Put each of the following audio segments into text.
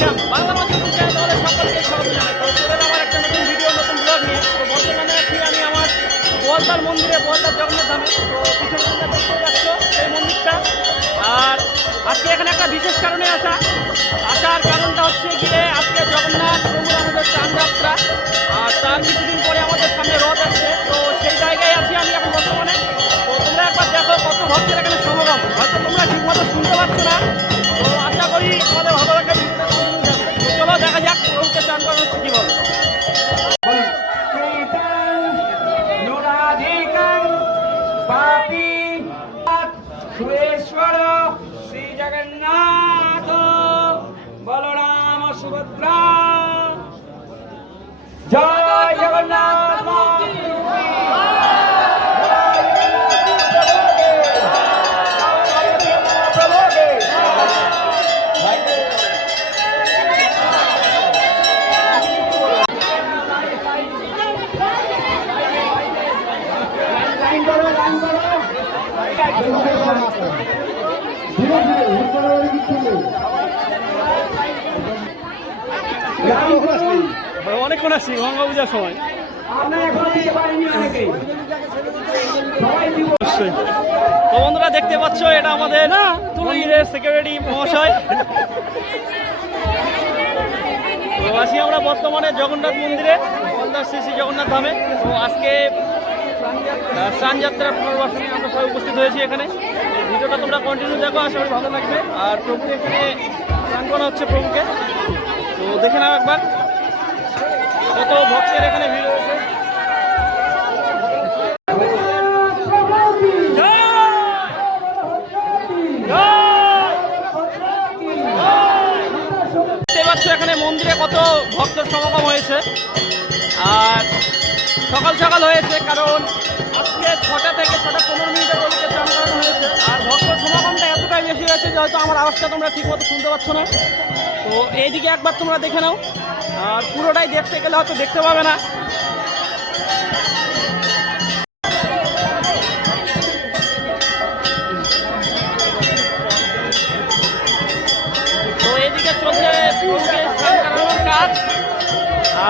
শ্যাম বাংলা মাছ YouTube চ্যানেলে তোমাদের সকলকে স্বাগত জানাই। তো চলে আমার একটা নতুন ভিডিও নতুন ব্লগ নিয়ে। তো বর্তমানে আছি আমি আমার বোয়ালদার মন্দিরে, বোয়ালদার জগন্নাথ ধামে। তো পিছনে তোমরা দেখতে পাচ্ছ এই মন্দিরটা। আর আজকে এখানে একটা বিশেষ কারণে আসার কারণটা হচ্ছে গিয়ে আজকে জগন্নাথ প্রভুর আমাদের চাঁদযাত্রা, আর তার কিছুদিন পরে আমাদের সামনে রথ আসছে। তো সেই জায়গায় আছি আমি এখন বর্তমানে। তো তোমরা একবার দেখো কত ভক্তের এখানে সমাগম। হয়তো তোমরা ঠিকমতো শুনতে পাচ্ছ না, তো আশা করি আমাদের ভালো একটা ভিডিও যাবে। তো চলো দেখা যাক প্রভুকে চান করানো হচ্ছে কীভাবে। সুরেশ্বর শ্রী জগন্নাথ বলরাম সুভদ্রা জয় জগন্নাথ। অনেকক্ষণ আসছি গঙ্গা পূজার সময়। তো বন্ধুরা দেখতে পাচ্ছ এটা আমাদের মন্দিরের সেক্রেটারি মহাশয়। তো আছি আমরা বর্তমানে জগন্নাথ মন্দিরে, বোয়ালদার শ্রী শ্রী জগন্নাথ ধামে। তো আজকে স্নানযাত্রার পুনর্বাসনে আমরা সবাই উপস্থিত হয়েছি এখানে। ভিডিওটা তোমরা কন্টিনিউ দেখো, আশা করি ভালো লাগবে। আর প্রভু এখানে স্নান করা হচ্ছে প্রভুকে, তো দেখে নাও একবার কত ভক্তের এখানে ভিড় হয়েছে। দেখতে পাচ্ছ এখানে মন্দিরে কত ভক্তের সমাগম হয়েছে। আর সকাল সকাল হয়েছে, কারণ আজকে 6টা থেকে 6:15 প্রভুকে চান করানো হয়েছে। আর ভক্তের সমাগমটা এতটাই বেশি হয়েছে যে হয়তো আমার আওয়াজটা তোমরা ঠিকমতো শুনতে পাচ্ছ না। তো এইদিকে একবার তোমরা দেখে নাও, আর পুরোটাই দেখতে গেলে হয়তো দেখতে পাবে না। তো এইদিকে চলছে প্রভুকে স্নান করানোর কাজ।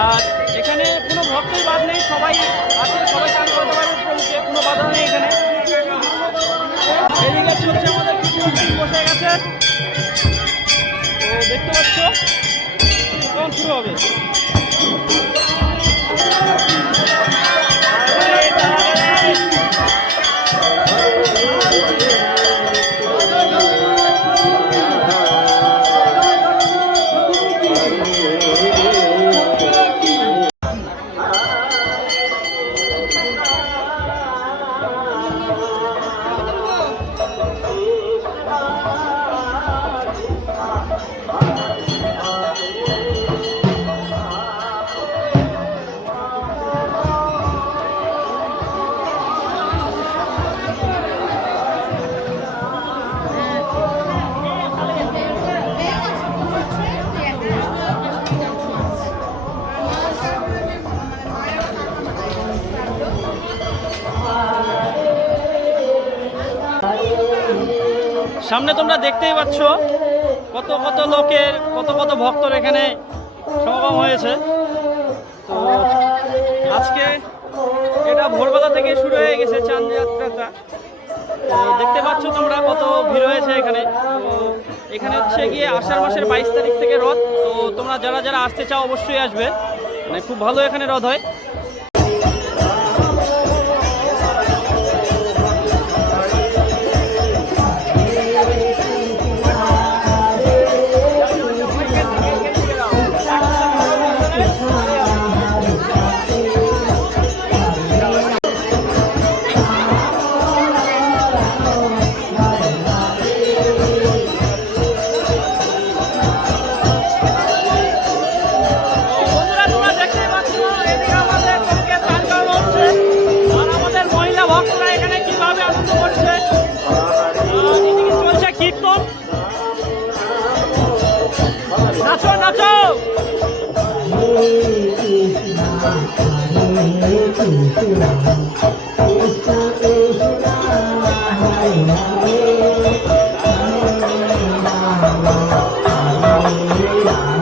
আর এখানে কোনো ভক্তের বাদ নেই, সবাই আছে, সবাই চান করতে পারবে প্রভুকে, কোনো বাধা নেই এখানে। এইদিকে চলছে আমাদের কিছু বসে গেছে, তো দেখতে পাচ্ছ কখন শুরু হবে। সামনে তোমরা দেখতেই পাচ্ছ কত কত লোকের, কত কত ভক্তর এখানে সমাগম হয়েছে। তো আজকে এটা ভোরবেলা থেকে শুরু হয়ে গেছে চাঁদযাত্রাটা। তো দেখতে পাচ্ছ তোমরা কত ভিড় হয়েছে এখানে। তো এখানে হচ্ছে গিয়ে আষাঢ় মাসের 22 তারিখ থেকে রথ। তো তোমরা যারা যারা আসতে চাও অবশ্যই আসবে, মানে খুব ভালো এখানে রথ হয়।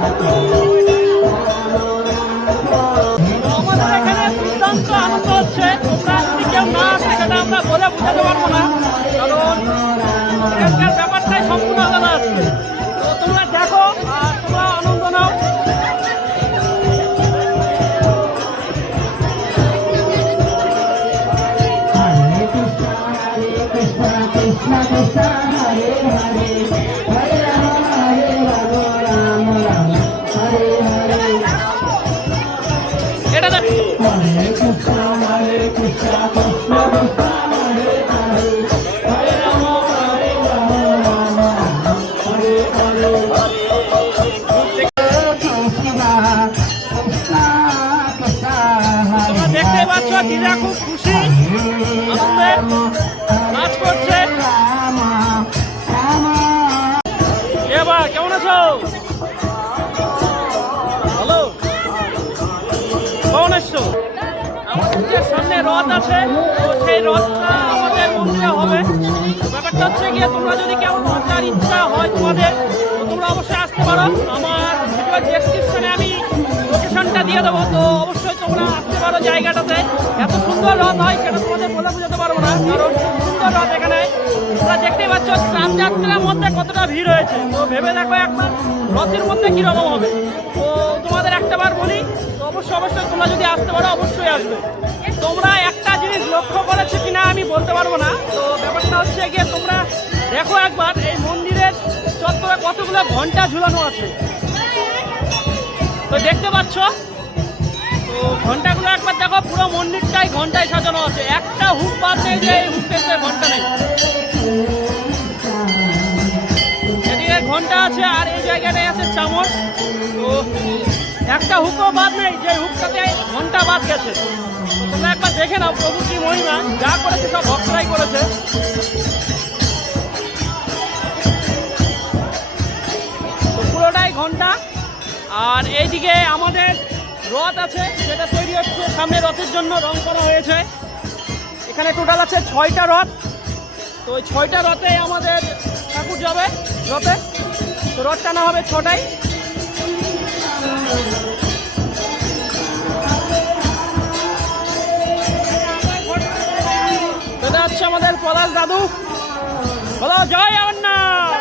Hare না, কারণ এখানকার ব্যাপারটাই সম্পূর্ণ আলাদা আজকে। তো তোমরা দেখো আর তোমরা আনন্দ নাও। এটা দেখ তোমরা দেখতে পাচ্ছ দিদা খুব খুশি আনন্দে নাচ করছে। এবার কেমন আছো? হ্যালো, কেমন এসছো? আমাদের যে সামনে রথ আছে, তো সেই রথটা আমাদের মন্দিরে হবে। ব্যাপারটা হচ্ছে গিয়ে তোমরা যদি কেমন মজার ইচ্ছা হয় তোমাদের, তো তোমরা অবশ্যই আসতে পারো। আমার ভিডিও ডেসক্রিপশনে আমি লোকেশনটা দিয়ে দেবো, তো অবশ্যই তোমরা আসতে পারো জায়গাটাতে। এত সুন্দর রথ হয় সেটা তোমাদের বলে বোঝাতে পারবো না, কারণ খুব সুন্দর রথ এখানে। তোমরা দেখতেই পাচ্ছ ট্রামযাত্রার মধ্যে কতটা ভিড় হয়েছে, তো ভেবে দেখো একবার রথের মধ্যে কীরকম হবে। তো তোমাদের একটাবার বলি, তো অবশ্যই তোমরা যদি আসতে পারো অবশ্যই আসবে। তোমরা একটা জিনিস লক্ষ্য করেছো কিনা আমি বলতে পারবো না, তো ব্যাপারটা হচ্ছে গিয়ে তোমরা দেখো একবার এই মন্দিরের চত্বরে কতগুলো ঘন্টা ঝুলানো আছে, তো দেখতে পাচ্ছ। তো ঘন্টাগুলো একবার দেখো, পুরো মন্দিরটাই ঘন্টায় সাজানো আছে, একটা হুক বাদ নেই যে এই হুকেতে ঘন্টা নেই। এদিকে ঘন্টা আছে আর এই জায়গাটায় আছে চামর, তো একটা হুকও বাদ নেই যে হুকটাতে ঘন্টা বাদ গেছে। তোমরা একবার দেখে নাও প্রভু কি মহিমা, যা করেছে সব ভক্তরাই করেছে। তো পুরোটাই ঘন্টা। আর এইদিকে আমাদের রথ আছে, সেটা তৈরি হচ্ছে, সামনে রথের জন্য রং করা হয়েছে। এখানে টোটাল আছে 6টা রথ, তো ওই 6টা রথে আমাদের ঠাকুর যাবে রথে। তো রথ টানা হবে 6টাই। এটা হচ্ছে আমাদের পলাশ দাদু। বলো জয় জগন্নাথ।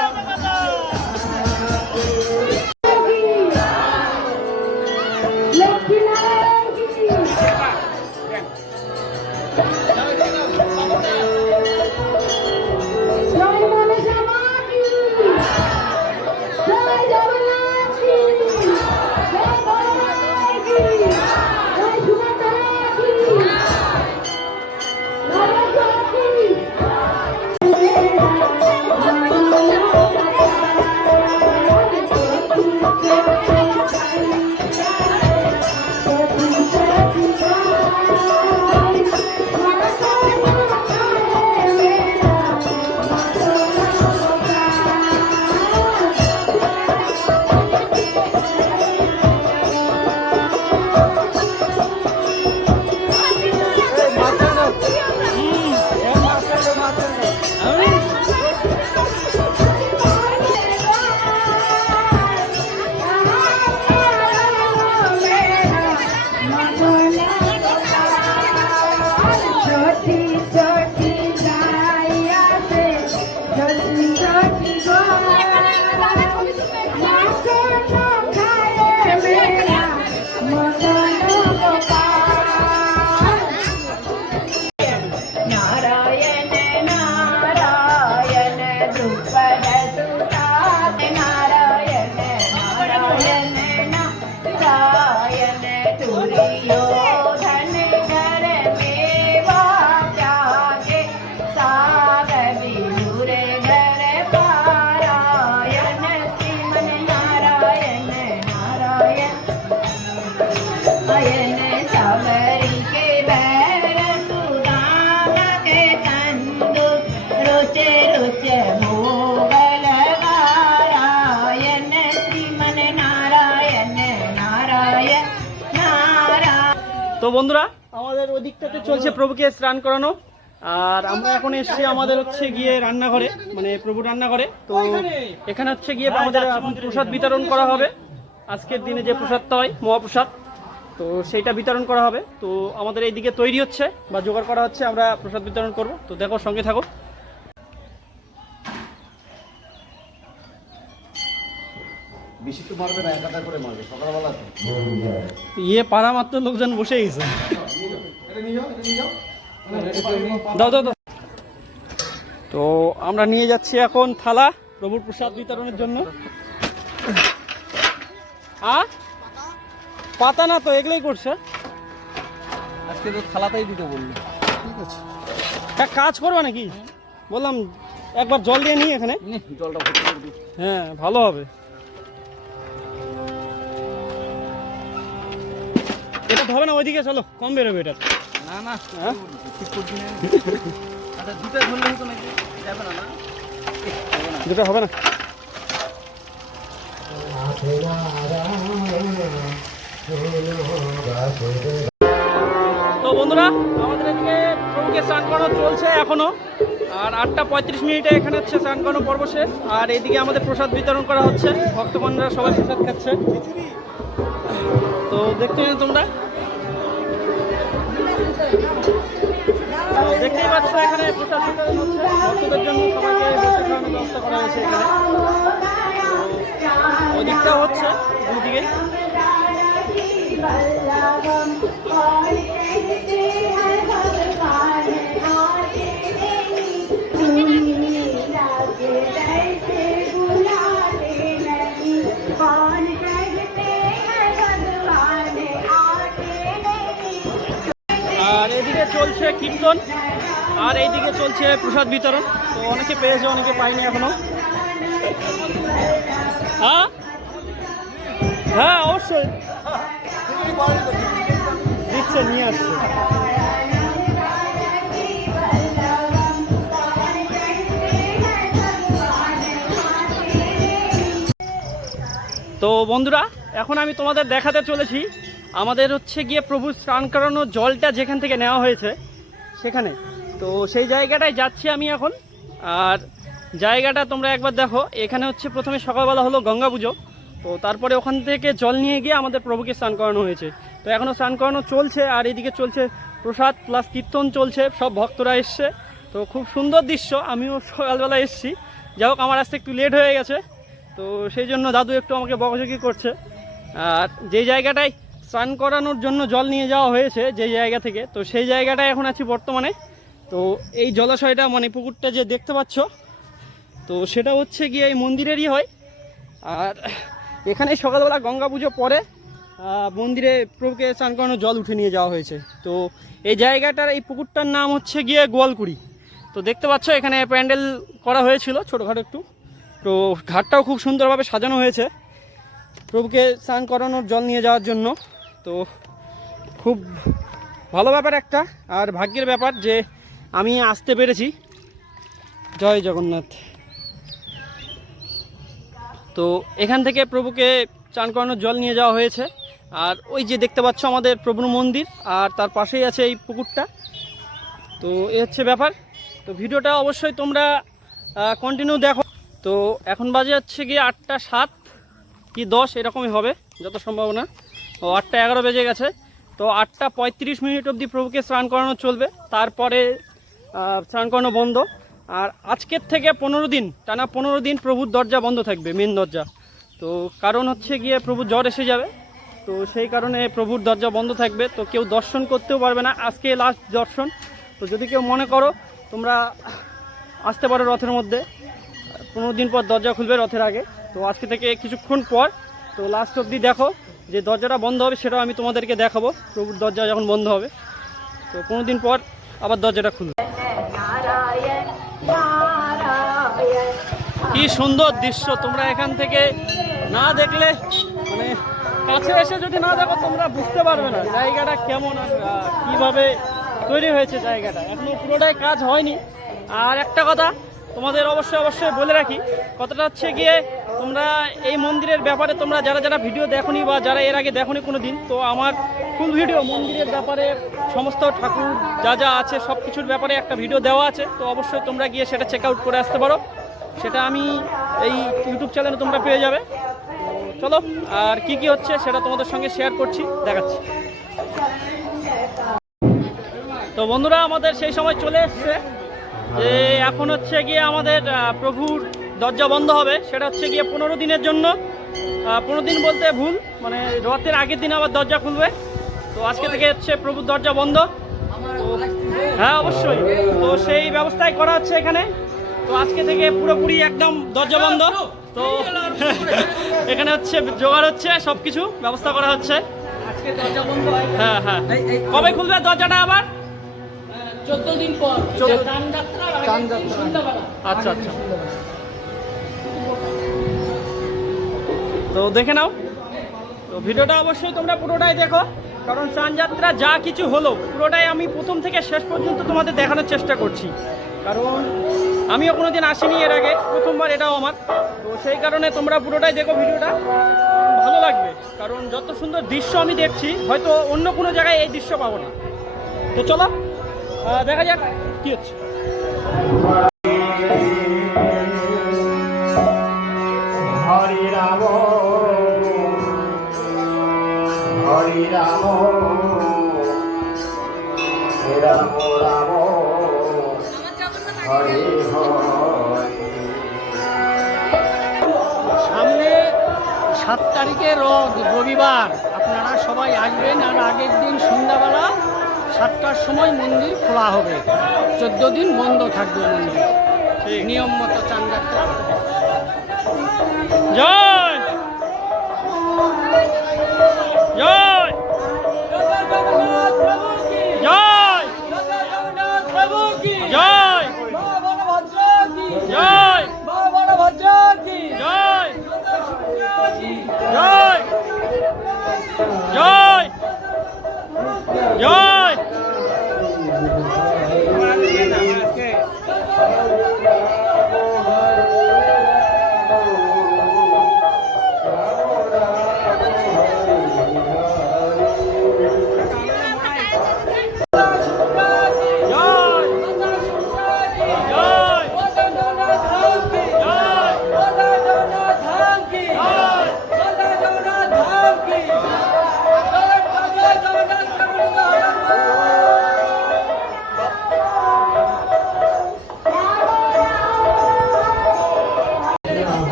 তো বন্ধুরা আমাদের ওদিকটাতে চলছে প্রভুকে স্নান করানো, আর আমরা এখন এসেছি আমাদের হচ্ছে গিয়ে রান্নাঘরে, মানে প্রভু রান্নাঘরে। তো এখানে হচ্ছে গিয়ে আমাদের প্রসাদ বিতরণ করা হবে, আজকের দিনে যে প্রসাদটা হয় মহাপ্রসাদ। তো সেইটা বিতরণ করা হবে। তো আমাদের এইদিকে তৈরি হচ্ছে বা জোগাড় করা হচ্ছে, আমরা প্রসাদ বিতরণ করব। তো দেখো, সঙ্গে থাকো। বেশি তো মারবে না, একাটা করে মারবে সকালবেলা। পাড়া মাত্র লোকজন বসে গেছে। এটা নিয়ে যাও, এটা নিয়ে যাও। দাও দাও দাও। তো আমরা নিয়ে যাচ্ছি এখন থালা প্রভুর প্রসাদ বিতরণের জন্য। পাতা না তো, এগুলোই করছে। আজকে তো থালাতেই দিতে বললি। ঠিক আছে, এক কাজ করবা নাকি? বললাম একবার জল দিয়ে নিই এখানে। জলটা ভর্তি করে দিই। হ্যাঁ, ভালো হবে। এটা হবে না, ওইদিকে চলো, কম বেরোবে এটা। না না, হ্যাঁ? ঠিক করছি না। আচ্ছা, দুটো ধরলে হতো নাকি? যাবে না, না? দুটো হবে না। তো বন্ধুরা, আমাদের এদিকে প্রভুকে স্নান করানো চলছে এখনো, আর 8:35 এখানে হচ্ছে স্নান করানো পর্ব শেষ। আর এইদিকে আমাদের প্রসাদ বিতরণ করা হচ্ছে, ভক্তগণরা সবাই প্রসাদ খাচ্ছে। তো দেখতে পাচ্ছ তোমরা, দেখতেই পাচ্ছ এখানে প্রসাদ বিতরণ হচ্ছে ভক্তদের জন্য। সবাইকে বসে খাওয়ানোর ব্যবস্থা করা হয়েছে এখানে। ওই দিকটাও হচ্ছে, দুদিকে। আর এদিকে চলছে কীর্তন, আর এইদিকে চলছে প্রসাদ বিতরণ। তো অনেকে পেয়েছে, অনেকে পায়নি এখনো। হ্যাঁ হ্যাঁ, অবশ্যই দিচ্ছে, নিয়ে আসছে। তো বন্ধুরা, এখন আমি তোমাদের দেখাতে চলেছি আমাদের হচ্ছে গিয়ে প্রভু স্নান করানো জলটা যেখান থেকে নেওয়া হয়েছে সেখানে। তো সেই জায়গাটায় যাচ্ছি আমি এখন। আর জায়গাটা তোমরা একবার দেখো। এখানে হচ্ছে প্রথমে সকালবেলা হলো গঙ্গা পুজো, তো তারপরে ওখান থেকে জল নিয়ে গিয়ে আমাদের প্রভুকে স্নান করানো হয়েছে। তো এখনও স্নান করানো চলছে, আর এদিকে চলছে প্রসাদ প্লাস কীর্তন চলছে, সব ভক্তরা এসছে। তো খুব সুন্দর দৃশ্য। আমিও সকালবেলা এসেছি, যাই হোক আমার আসতে একটু লেট হয়ে গেছে। তো সেই জন্য দাদু একটু আমাকে বকাঝকি করছে। আর যে জায়গাটায় স্নান করানোর জন্য জল নিয়ে যাওয়া হয়েছে যে জায়গা থেকে, তো সেই জায়গাটায় এখন আছি বর্তমানে। তো এই জলাশয়টা মানে পুকুরটা যে দেখতে পাচ্ছ, তো সেটা হচ্ছে গিয়ে এই মন্দিরেরই হয়। আর এখানে সকালবেলা গঙ্গা পুজো পরে মন্দিরে প্রভুকে স্নান করানোর জল উঠে নিয়ে যাওয়া হয়েছে। তো এই জায়গাটার, এই পুকুরটার নাম হচ্ছে গিয়ে গোয়ালকুড়ি। তো দেখতে পাচ্ছ এখানে প্যান্ডেল করা হয়েছিল ছোটোখাটো একটু। তো ঘাটটাও খুব সুন্দরভাবে সাজানো হয়েছে প্রভুকে স্নান করানোর জল নিয়ে যাওয়ার জন্য। তো খুব ভালো ব্যাপার একটা, আর ভাগ্যের ব্যাপার যে আমি আসতে পেরেছি। জয় জগন্নাথ। তো এখান থেকে প্রভুকে স্নান করানোর জল নিয়ে যাওয়া হয়েছে। আর ওই যে দেখতে পাচ্ছ আমাদের প্রভুর মন্দির, আর তার পাশেই আছে এই পুকুরটা। তো এই হচ্ছে ব্যাপার। তো ভিডিওটা অবশ্যই তোমরা কন্টিনিউ দেখো। তো এখন বাজে হচ্ছে গিয়ে 8:07 কি 10 এরকমই হবে যত সম্ভাবনা। ও 8:11 বেজে গেছে। তো 8:35 অবধি প্রভুকে স্নান করানো চলবে, তারপরে স্নান করানো বন্ধ। আর আজকের থেকে 15 দিন, টানা 15 দিন প্রভুর দরজা বন্ধ থাকবে, মেন দরজা। তো কারণ হচ্ছে গিয়ে প্রভুর জ্বর এসে যাবে, তো সেই কারণে প্রভুর দরজা বন্ধ থাকবে। তো কেউ দর্শন করতেও পারবে না, আজকে লাস্ট দর্শন। তো যদি কেউ মনে করো তোমরা আসতে পারো রথের মধ্যে, 15 দিন পর দরজা খুলবে রথের আগে। তো আজকে থেকে কিছুক্ষণ পর তো লাস্ট অবধি দেখো, যে দরজাটা বন্ধ হবে সেটাও আমি তোমাদেরকে দেখাবো। প্রভুর দরজা যখন বন্ধ হবে, তো 15 দিন পর আবার দরজাটা খুলবে। কি সুন্দর দৃশ্য, তোমরা এখান থেকে না দেখলে, মানে কাছে এসে যদি না দেখো তোমরা বুঝতে পারবে না জায়গাটা কেমন আর কীভাবে তৈরি হয়েছে জায়গাটা। এখনো পুরোটাই কাজ হয়নি। আর একটা কথা তোমাদের অবশ্যই বলে রাখি, কথাটা হচ্ছে গিয়ে তোমরা এই মন্দিরের ব্যাপারে তোমরা যারা ভিডিও দেখোনি বা যারা এর আগে দেখোনি কোনো দিন, তো আমার ফুল ভিডিও মন্দিরের ব্যাপারে সমস্ত ঠাকুর যা আছে সব কিছুর ব্যাপারে একটা ভিডিও দেওয়া আছে। তো অবশ্যই তোমরা গিয়ে সেটা চেক আউট করে আসতে পারো। সেটা আমি এই ইউটিউব চ্যানেলে তোমরা পেয়ে যাবে। তো চলো আর কি কি হচ্ছে সেটা তোমাদের সঙ্গে শেয়ার করছি, দেখাচ্ছি। তো বন্ধুরা আমাদের সেই সময় চলে এসছে যে এখন হচ্ছে গিয়ে আমাদের প্রভুর দরজা বন্ধ হবে, সেটা হচ্ছে গিয়ে 15 দিনের জন্য। 15 দিন বলতে ভুল, মানে রথের আগের দিন আবার দরজা খুলবে। তো আজকে থেকে হচ্ছে প্রভুর দরজা বন্ধ। তো হ্যাঁ অবশ্যই, তো সেই ব্যবস্থাই করা হচ্ছে এখানে। তো আজকে থেকে পুরোপুরি একদম দরজা বন্ধ। তো এখানে হচ্ছে জোগাড় হচ্ছে, সব কিছু ব্যবস্থা করা হচ্ছে। আজকে দরজা বন্ধ। হ্যাঁ হ্যাঁ, কবে খুলবে দরজাটা আবার? 14 দিন পর। 14 সন্ধ্যাবেলা। আচ্ছা আচ্ছা, তো দেখে নাও। তো ভিডিওটা অবশ্যই তোমরা পুরোটাই দেখো, কারণ স্নানযাত্রা যা কিছু হলো পুরোটাই আমি প্রথম থেকে শেষ পর্যন্ত তোমাদের দেখানোর চেষ্টা করছি। কারণ আমিও কোনোদিন আসিনি এর আগে, প্রথমবার এটাও আমার। তো সেই কারণে তোমরা পুরোটাই দেখো ভিডিওটা, ভালো লাগবে। কারণ যত সুন্দর দৃশ্য আমি দেখছি, হয়তো অন্য কোনো জায়গায় এই দৃশ্য পাবো না। তো চলো দেখা যাক কি হচ্ছে। হরি রাম হরি রাম রাম রাম হরি হরি। সামনে 7 তারিখে রথ, রবিবার। আপনারা সবাই আসবেন, আর আগের দিন সন্ধ্যাবেলা 7টার সময় মন্দির খোলা হবে। 14 দিন বন্ধ থাকবে মন্দির, নিয়ম মতো চানযাত্রা। জয় জয় জয় জয় জয় জয় জয় জয় জয়।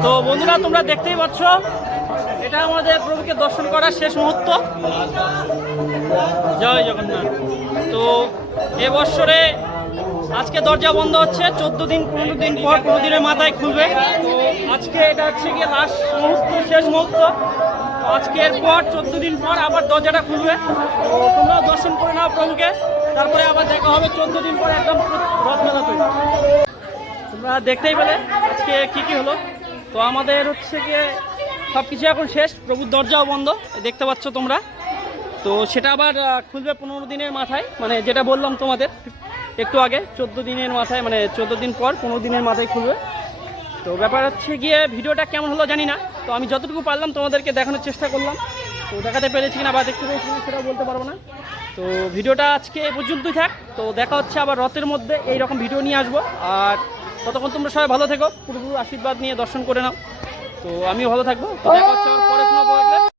তো বন্ধুরা তোমরা দেখতেই পাচ্ছ, এটা আমাদের প্রভুকে দর্শন করার শেষ মুহূর্ত। জয় জগন্নাথ। তো এবছরে আজকে দরজা বন্ধ হচ্ছে, 14 দিন 15 দিন পর 15 দিনের মাথায় খুলবে। তো আজকে এটা হচ্ছে গিয়ে লাস্ট মুহূর্ত, শেষ মুহূর্ত। তো আজকের পর 14 দিন পর আবার দরজাটা খুলবে। তো তোমরাও দর্শন করে নাও প্রভুকে, তারপরে আবার দেখা হবে 14 দিন পর একদম রথ মেলাতে। তোমরা দেখতেই পেলে আজকে কি কি হলো। তো আমাদের হচ্ছে গিয়ে সব কিছু এখন শেষ, প্রভুর দরজাও বন্ধ দেখতে পাচ্ছ তোমরা। তো সেটা আবার খুলবে 15 দিনের মাথায়, মানে যেটা বললাম তোমাদের একটু আগে, 14 দিনের মাথায়, মানে 14 দিন পর 15 দিনের মাথায় খুলবে। তো ব্যাপার হচ্ছে গিয়ে ভিডিওটা কেমন হলো জানি না, তো আমি যতটুকু পারলাম তোমাদেরকে দেখানোর চেষ্টা করলাম। তো দেখাতে পেরেছি কিনা বা দেখতে পেরেছি কিনা সেটাও বলতে পারবো না। তো ভিডিওটা আজকে এই পর্যন্তই থাক। তো দেখা হচ্ছে আবার রথের মধ্যে এইরকম ভিডিও নিয়ে আসবো। আর ততক্ষণ তোমরা সবাই ভালো থেকো, পুরো আশীর্বাদ নিয়ে দর্শন করে নাও। তো আমিও ভালো থাকবো। তো দেখা হচ্ছে আবার পরে কোনো